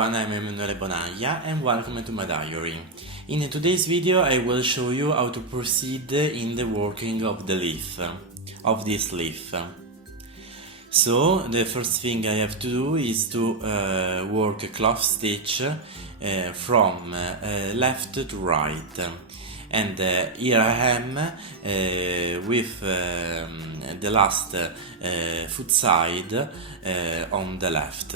everyone, I'm Emanuele Bonaglia and welcome to my diary. In today's video I will show you how to proceed in the working of the leaf, of this leaf. So the first thing I have to do is to work a cloth stitch from left to right. And here I am with the last foot side on the left.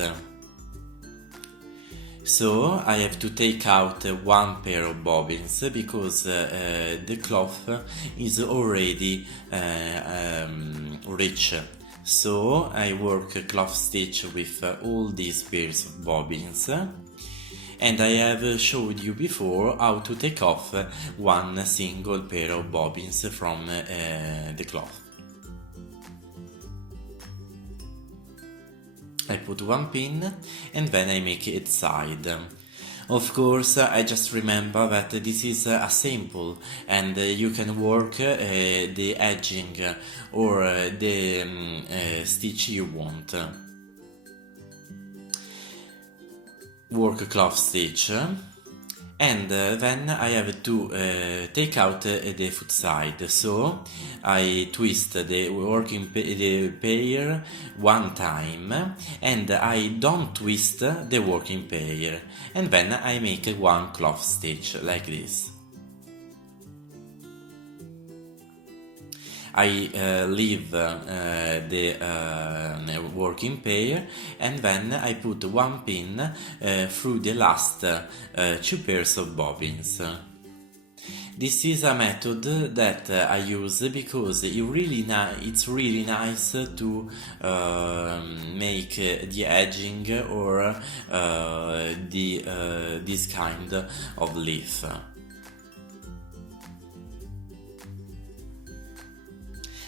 So I have to take out one pair of bobbins because the cloth is already rich. So I work a cloth stitch with all these pairs of bobbins. And I have showed you before how to take off one single pair of bobbins from the cloth. I put one pin and then I make it side. Of course, I just remember that this is a sample and you can work the edging or the stitch you want. Work a cloth stitch and then I have to take out the foot side, so I twist the working the pair one time and I don't twist the working pair, and then I make one cloth stitch like this. I leave the working pair and then I put one pin through the last two pairs of bobbins. This is a method that I use because it's really nice to make the edging or this kind of leaf.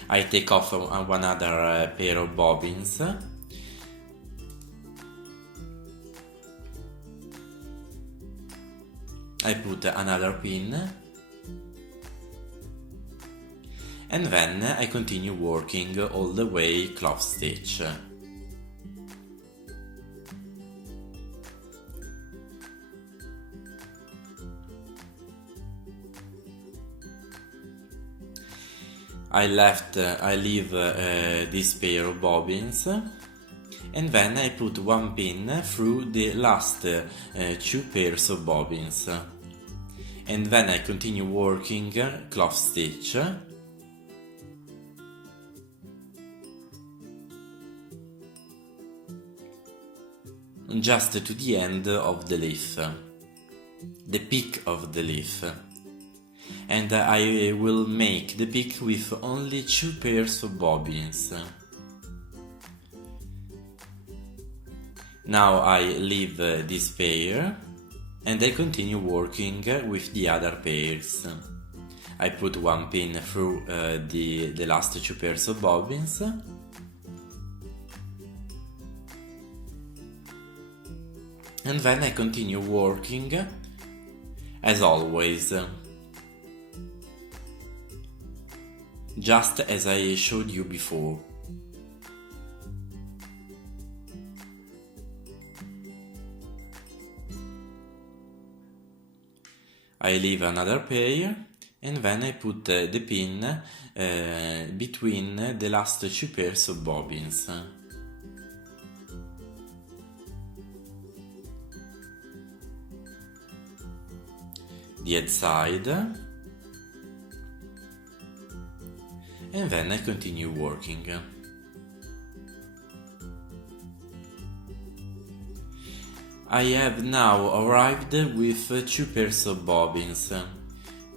I take off another pair of bobbins. I put another pin. And then I continue working all the way cloth stitch. I leave this pair of bobbins and then I put one pin through the last two pairs of bobbins, and then I continue working cloth stitch. Just to the end of the leaf, the peak of the leaf. And I will make the peak with only two pairs of bobbins. Now I leave this pair and I continue working with the other pairs. I put one pin through the last two pairs of bobbins. And then I continue working as always. Just as I showed you before. I leave another pair and then I put the pin between the last two pairs of bobbins. The head side. And then I continue working. I have now arrived with two pairs of bobbins,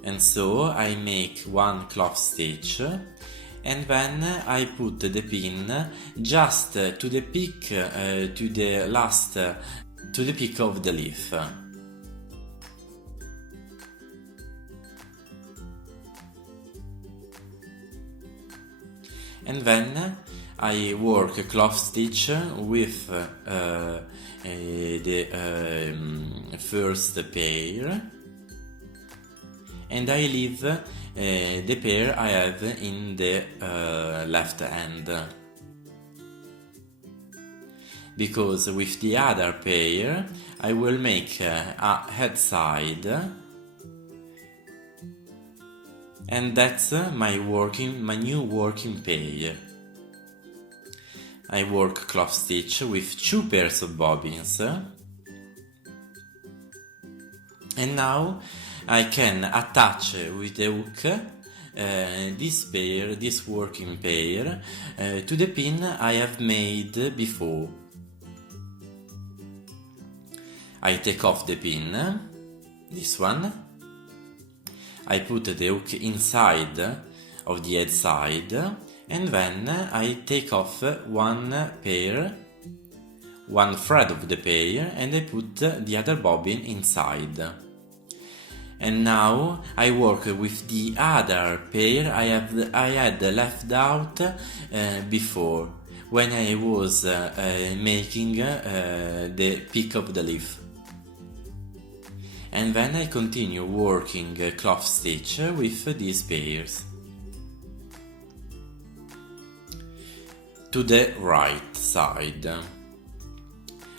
and so I make one cloth stitch and then I put the pin just to the peak, to the peak of the leaf. And then I work a cloth stitch with the first pair, and I leave the pair I have in the left hand. because with the other pair I will make a head side, and that's my new working pair. I work cloth stitch with 2 pairs of bobbins, and now I can attach with the hook this working pair to the pin I have made before. I take off the pin, this one. I put the hook inside of the head side, and then I take off one thread of the pair, and I put the other bobbin inside. And now I work with the other pair I had left out before, when I was making the peak of the leaf. And then I continue working cloth stitch with these pairs. To the right side,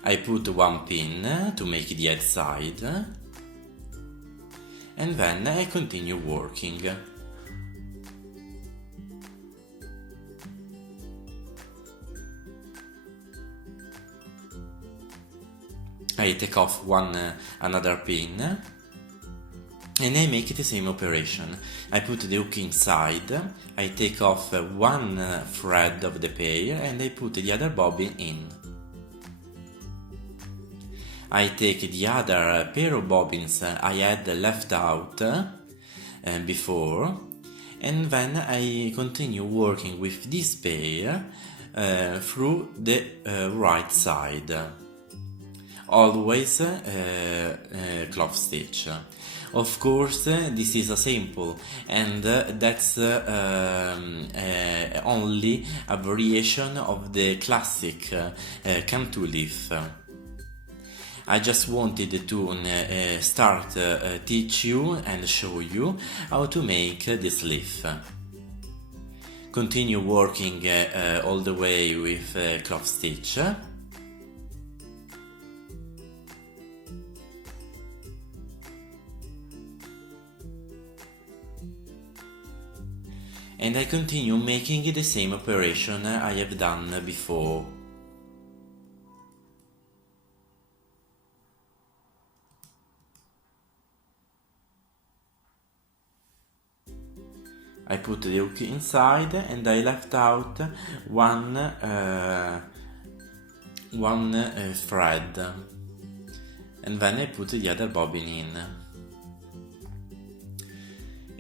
I put one pin to make the head side, and then I continue working. I take off another pin, and I make the same operation. I put the hook inside, I take off one thread of the pair, and I put the other bobbin in. I take the other pair of bobbins I had left out before, and then I continue working with this pair through the right side. Always cloth stitch. Of course, this is a simple, and that's only a variation of the classic Cantù leaf. I just wanted to start teach you and show you how to make this leaf. Continue working all the way with cloth stitch. And I continue making the same operation I have done before. I put the hook inside, and I left out one thread, and then I put the other bobbin in.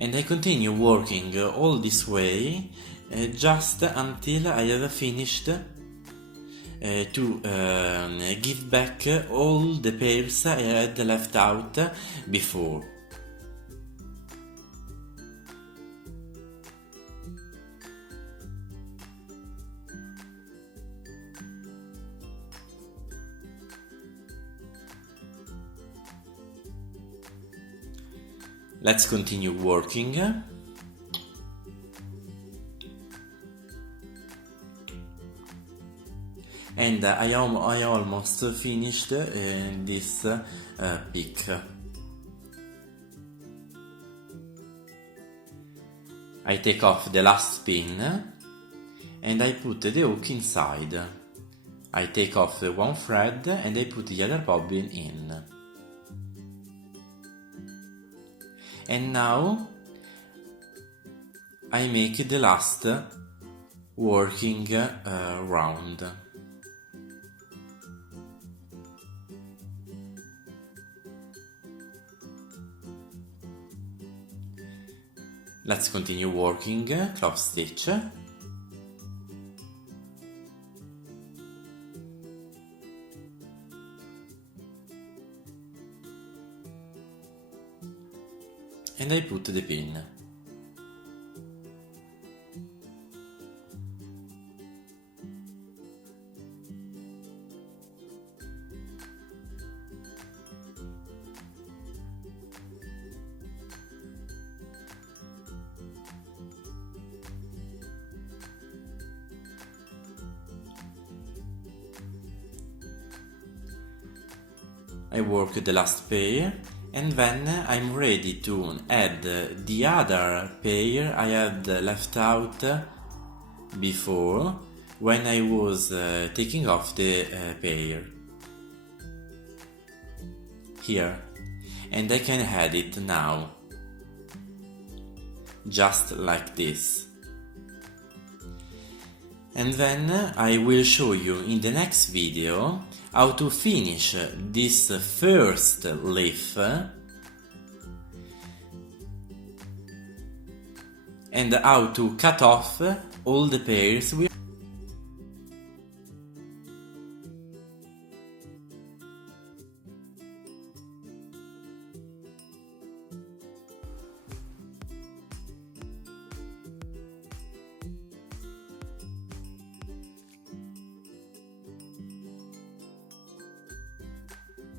And I continue working all this way just until I have finished to give back all the pairs I had left out before. Let's continue working. And I almost finished this peak. I take off the last pin, and I put the hook inside. I take off one thread, and I put the other bobbin in. And now I make the last working round. Let's continue working cloth stitch. And I put the pin. I work the last pair, and then I'm ready to add the other pair I had left out before when I was taking off the pair. Here, and I can add it now, just like this. And then I will show you in the next video how to finish this first leaf and how to cut off all the pairs we